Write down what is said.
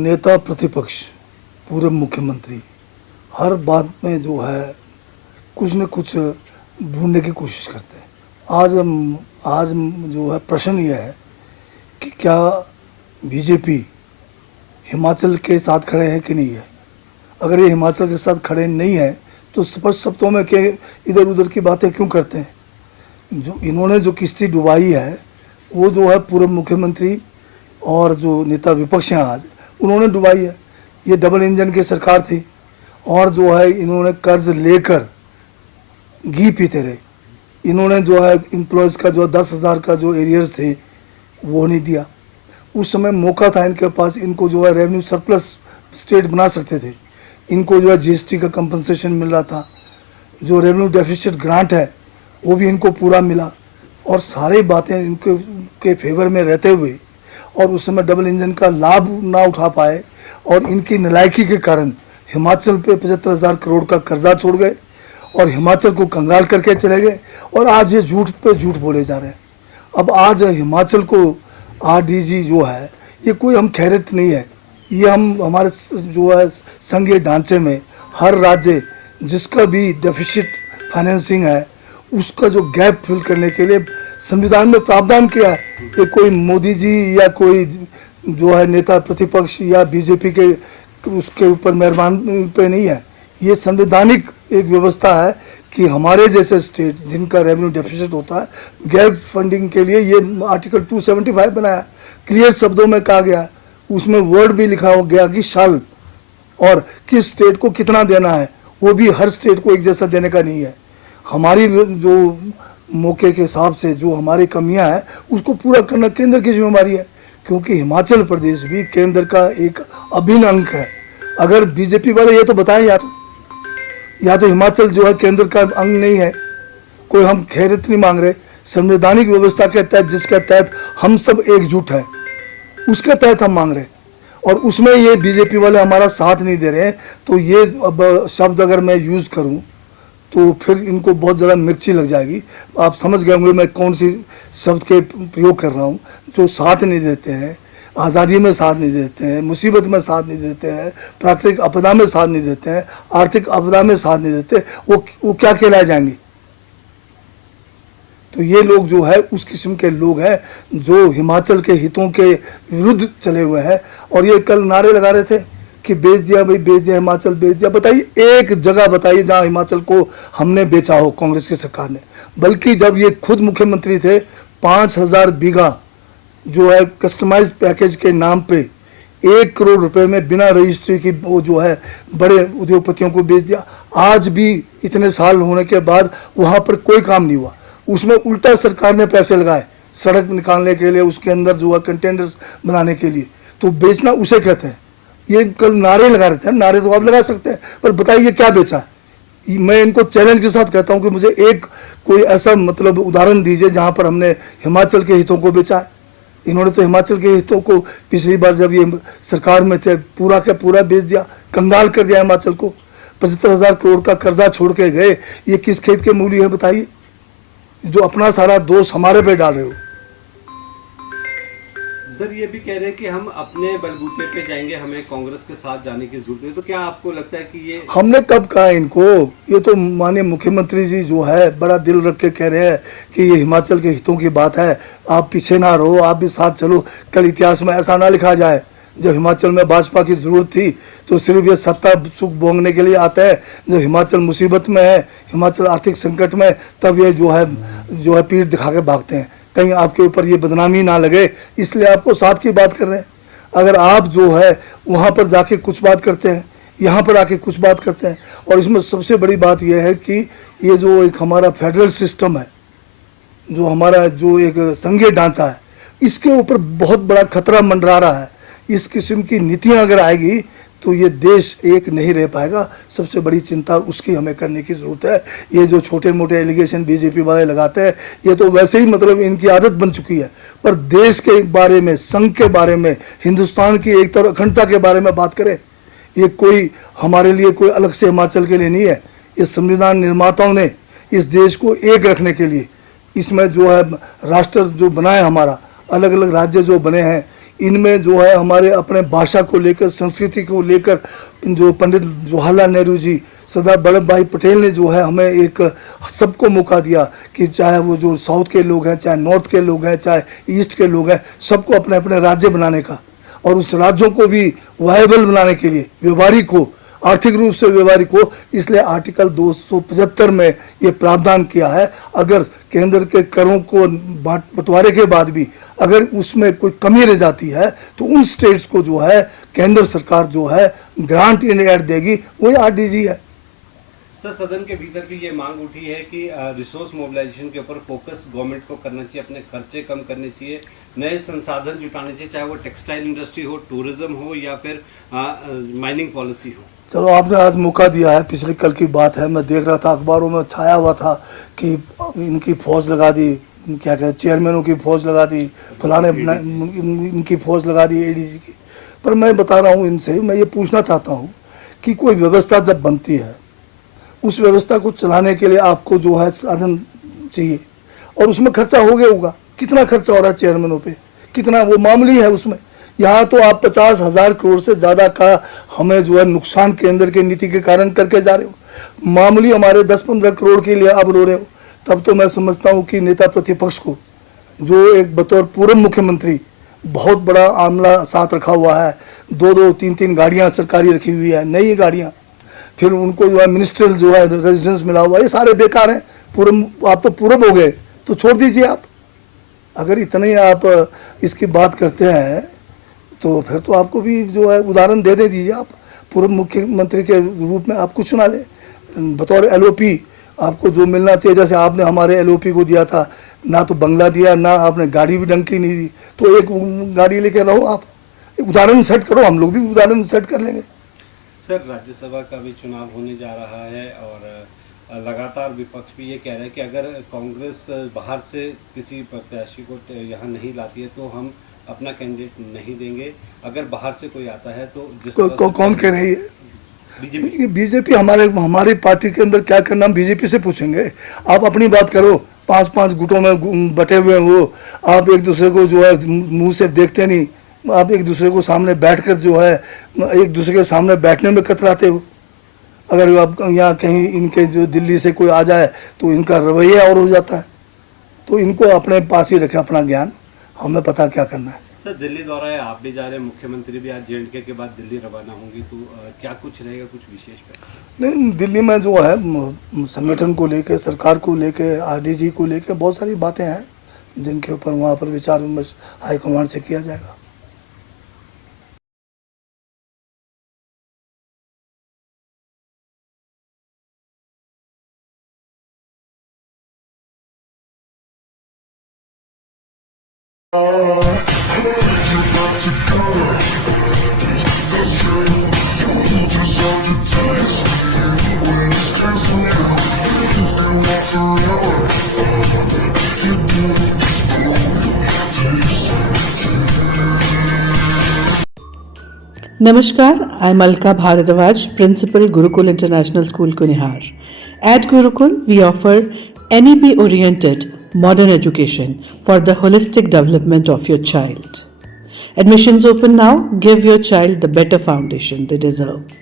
नेता प्रतिपक्ष पूर्व मुख्यमंत्री हर बात में जो है कुछ न कुछ ढूंढने की कोशिश करते हैं। आज जो है प्रश्न यह है कि क्या बीजेपी हिमाचल के साथ खड़े हैं कि नहीं है। अगर ये हिमाचल के साथ खड़े नहीं है तो स्पष्ट शब्दों में कि इधर उधर की बातें क्यों करते हैं। जो इन्होंने जो किश्ती डुबाई है वो जो है पूर्व मुख्यमंत्री और जो नेता विपक्ष हैं आज उन्होंने डुबाई है। ये डबल इंजन की सरकार थी और जो है इन्होंने कर्ज लेकर घी पीते रहे। इन्होंने जो है एम्प्लॉयज़ का जो 10,000 का जो एरियर्स थे वो नहीं दिया। उस समय मौका था इनके पास, इनको जो है रेवेन्यू सरप्लस स्टेट बना सकते थे। इनको जो है जीएसटी का कंपनसेशन मिल रहा था, जो रेवेन्यू डेफिसिट ग्रांट है वो भी इनको पूरा मिला और सारी बातें इनके के फेवर में रहते हुए और उस समय डबल इंजन का लाभ ना उठा पाए और इनकी नालायकी के कारण हिमाचल पे 75,000 करोड़ का कर्जा छोड़ गए और हिमाचल को कंगाल करके चले गए और आज ये झूठ पे झूठ बोले जा रहे हैं। अब आज हिमाचल को आरडीजी जो है ये कोई हम खैरियत नहीं है, ये हम हमारे जो है संघीय ढांचे में हर राज्य जिसका भी डेफिसिट फाइनेंसिंग है उसका जो गैप फिल करने के लिए संविधान में प्रावधान किया है। ये कोई मोदी जी या कोई जो है नेता प्रतिपक्ष या बीजेपी के उसके ऊपर मेहरबान पे नहीं है। ये संवैधानिक एक व्यवस्था है कि हमारे जैसे स्टेट जिनका रेवेन्यू डेफिसिट होता है गैप फंडिंग के लिए ये आर्टिकल 275 बनाया, क्लियर शब्दों में कहा गया है। उसमें वर्ड भी लिखा हो गया कि शाल और किस स्टेट को कितना देना है, वो भी हर स्टेट को एक जैसा देने का नहीं है। हमारी जो मौके के हिसाब से जो हमारी कमियां हैं उसको पूरा करना केंद्र की जिम्मेदारी है, क्योंकि हिमाचल प्रदेश भी केंद्र का एक अभिन्न अंग है। अगर बीजेपी वाले ये तो बताएं या तो हिमाचल जो है केंद्र का अंग नहीं है, कोई हम खैरियत नहीं मांग रहे। संवैधानिक व्यवस्था के तहत जिसके तहत हम सब एकजुट हैं उसके तहत हम मांग रहे और उसमें ये बीजेपी वाले हमारा साथ नहीं दे रहे हैं। तो ये अब शब्द अगर मैं यूज़ करूं तो फिर इनको बहुत ज़्यादा मिर्ची लग जाएगी। आप समझ गए होंगे मैं कौन सी शब्द के प्रयोग कर रहा हूँ। जो साथ नहीं देते हैं, आज़ादी में साथ नहीं देते हैं, मुसीबत में साथ नहीं देते हैं, प्राकृतिक आपदा में साथ नहीं देते हैं, आर्थिक आपदा में साथ नहीं देते, वो क्या कहलाए जाएंगे। तो ये लोग जो है उस किस्म के लोग हैं जो हिमाचल के हितों के विरुद्ध चले हुए हैं। और ये कल नारे लगा रहे थे कि बेच दिया भाई, बेच दिया हिमाचल, बेच दिया। बताइए एक जगह बताइए जहां हिमाचल को हमने बेचा हो कांग्रेस की सरकार ने। बल्कि जब ये खुद मुख्यमंत्री थे 5,000 बीघा जो है कस्टमाइज्ड पैकेज के नाम पे 1 करोड़ रुपए में बिना रजिस्ट्री की वो जो है बड़े उद्योगपतियों को बेच दिया। आज भी इतने साल होने के बाद वहाँ पर कोई काम नहीं हुआ। उसमें उल्टा सरकार ने पैसे लगाए सड़क निकालने के लिए, उसके अंदर जो है कंटेनर्स बनाने के लिए। तो बेचना उसे कहते हैं। ये कल नारे लगा रहे थे, नारे तो आप लगा सकते हैं, पर बताइए क्या बेचा है। मैं इनको चैलेंज के साथ कहता हूं कि मुझे एक कोई ऐसा मतलब उदाहरण दीजिए जहां पर हमने हिमाचल के हितों को बेचा है। इन्होंने तो हिमाचल के हितों को पिछली बार जब ये सरकार में थे पूरा का पूरा बेच दिया, कंगाल कर दिया हिमाचल को। 75,000 करोड़ का कर्जा छोड़ के गए। ये किस खेत के मूली है बताइए, जो अपना सारा दोष हमारे पे डाल रहे हो। सर ये भी कह रहे हैं कि हम अपने बलबूते पे जाएंगे, हमें कांग्रेस के साथ जाने की जरूरत नहीं। तो क्या आपको लगता है कि ये हमने कब कहा इनको? ये तो माननीय मुख्यमंत्री जी जो है बड़ा दिल रख के कह रहे हैं कि ये हिमाचल के हितों की बात है, आप पीछे ना रहो, आप भी साथ चलो। कल इतिहास में ऐसा ना लिखा जाए जब हिमाचल में भाजपा की ज़रूरत थी तो सिर्फ ये सत्ता सुख भोगने के लिए आता है। जब हिमाचल मुसीबत में है, हिमाचल आर्थिक संकट में, तब ये जो है पीठ दिखा के भागते हैं। कहीं आपके ऊपर ये बदनामी ना लगे इसलिए आपको साथ की बात कर रहे हैं। अगर आप जो है वहाँ पर जाके कुछ बात करते हैं, यहाँ पर आके कुछ बात करते हैं। और इसमें सबसे बड़ी बात यह है कि ये जो एक हमारा फेडरल सिस्टम है, जो हमारा जो एक संघीय ढांचा है, इसके ऊपर बहुत बड़ा खतरा मंडरा रहा है। इस किस्म की नीतियाँ अगर आएगी तो ये देश एक नहीं रह पाएगा। सबसे बड़ी चिंता उसकी हमें करने की ज़रूरत है। ये जो छोटे मोटे एलिगेशन बीजेपी वाले लगाते हैं ये तो वैसे ही मतलब इनकी आदत बन चुकी है। पर देश के बारे में, संघ के बारे में, हिंदुस्तान की एकता और अखंडता के बारे में बात करें। ये कोई हमारे लिए कोई अलग से हिमाचल के लिए नहीं है। ये संविधान निर्माताओं ने इस देश को एक रखने के लिए, इसमें जो है राष्ट्र जो बना है हमारा, अलग अलग राज्य जो बने हैं, इनमें जो है हमारे अपने भाषा को लेकर, संस्कृति को लेकर जो पंडित जवाहरलाल नेहरू जी, सरदार वल्लभ भाई पटेल ने जो है हमें एक सबको मौका दिया कि चाहे वो जो साउथ के लोग हैं, चाहे नॉर्थ के लोग हैं, चाहे ईस्ट के लोग हैं, सबको अपने अपने राज्य बनाने का और उस राज्यों को भी वायबल बनाने के लिए, व्यवहारिक हो, आर्थिक रूप से व्यवहारिक हो, इसलिए आर्टिकल 275 में ये प्रावधान किया है। अगर केंद्र के करों को बंटवारे के बाद भी अगर उसमें कोई कमी रह जाती है तो उन स्टेट्स को जो है केंद्र सरकार जो है ग्रांट इन एड देगी, वही आरडीजी है। सर, सदन के भीतर भी ये मांग उठी है कि रिसोर्स मोबिलाइजेशन के ऊपर फोकस गवर्नमेंट को करना चाहिए, अपने खर्चे कम करने चाहिए, नए संसाधन जुटाने चाहिए, चाहे वो टेक्सटाइल इंडस्ट्री हो, टूरिज्म हो या फिर माइनिंग पॉलिसी हो। चलो, आपने आज मौका दिया है, पिछले कल की बात है, मैं देख रहा था अखबारों में छाया हुआ था कि इनकी फौज लगा दी, क्या कहते चेयरमैनों की फौज लगा दी, फलाने इनकी फौज लगा दी एडीजी की। पर मैं बता रहा हूँ इनसे, मैं ये पूछना चाहता हूँ कि कोई व्यवस्था जब बनती है, उस व्यवस्था को चलाने के लिए आपको जो है साधन चाहिए और उसमें खर्चा हो गया होगा। कितना खर्चा हो रहा है चेयरमैनों पे, कितना वो मामूली है उसमें। यहाँ तो आप 50,000 करोड़ से ज़्यादा का हमें जो है नुकसान केंद्र की नीति के कारण करके जा रहे हो, मामूली हमारे 10-15 करोड़ के लिए आप रो रहे हो। तब तो मैं समझता हूँ कि नेता प्रतिपक्ष को, जो एक बतौर पूर्व मुख्यमंत्री बहुत बड़ा आमला साथ रखा हुआ है, 2-2, 3-3 गाड़ियाँ सरकारी रखी हुई है, नई गाड़ियाँ, फिर उनको जो है मिनिस्ट्रियल जो है रेजिडेंस मिला हुआ, ये सारे बेकार हैं। पूर्व, आप तो पूर्व हो गए तो छोड़ दीजिए आप। अगर इतने आप इसकी बात करते हैं तो फिर तो आपको भी जो है उदाहरण दे दीजिए आप, पूर्व मुख्यमंत्री के रूप में आपको चुना ले बतौर एलओपी। आपको जो मिलना चाहिए, जैसे आपने हमारे एलओपी को दिया था, ना तो बंगला दिया, ना आपने गाड़ी भी ढंग की नहीं दी, तो एक गाड़ी लेके रहो आप, उदाहरण सेट करो, हम लोग भी उदाहरण सेट कर लेंगे। सर, राज्यसभा का भी चुनाव होने जा रहा है और लगातार विपक्ष भी ये कह रहा है कि अगर कांग्रेस बाहर से किसी प्रत्याशी को यहाँ नहीं लाती है तो हम अपना कैंडिडेट नहीं देंगे, अगर बाहर से कोई आता है तो कौन कह रही है? बीजेपी हमारी पार्टी के अंदर क्या करना, हम बीजेपी से पूछेंगे। आप अपनी बात करो, 5-5 गुटों में बटे हुए हैं वो, आप एक दूसरे को जो है मुंह से देखते नहीं, आप एक दूसरे को सामने बैठकर जो है एक दूसरे के सामने बैठने में कतराते हो। अगर आप यहाँ कहीं इनके जो दिल्ली से कोई आ जाए तो इनका रवैया और हो जाता है। तो इनको अपने पास ही रखें अपना ज्ञान, हमें पता क्या करना है। सर, दिल्ली दौरा है, आप भी जा रहे हैं, मुख्यमंत्री भी आज जेएंडके के बाद दिल्ली रवाना होंगी, तो क्या कुछ रहेगा, कुछ विशेष? नहीं, दिल्ली में जो है संगठन को लेके, सरकार को लेके, आरडीजी को लेके बहुत सारी बातें हैं जिनके ऊपर वहाँ पर विचार विमर्श हाईकमांड से किया जाएगा। Namaskar, I'm Alka Bharadwaj, Principal Gurukul International School, Kunihar. At Gurukul, we offer NEP-oriented modern education for the holistic development of your child. Admissions open now. Give your child the better foundation they deserve.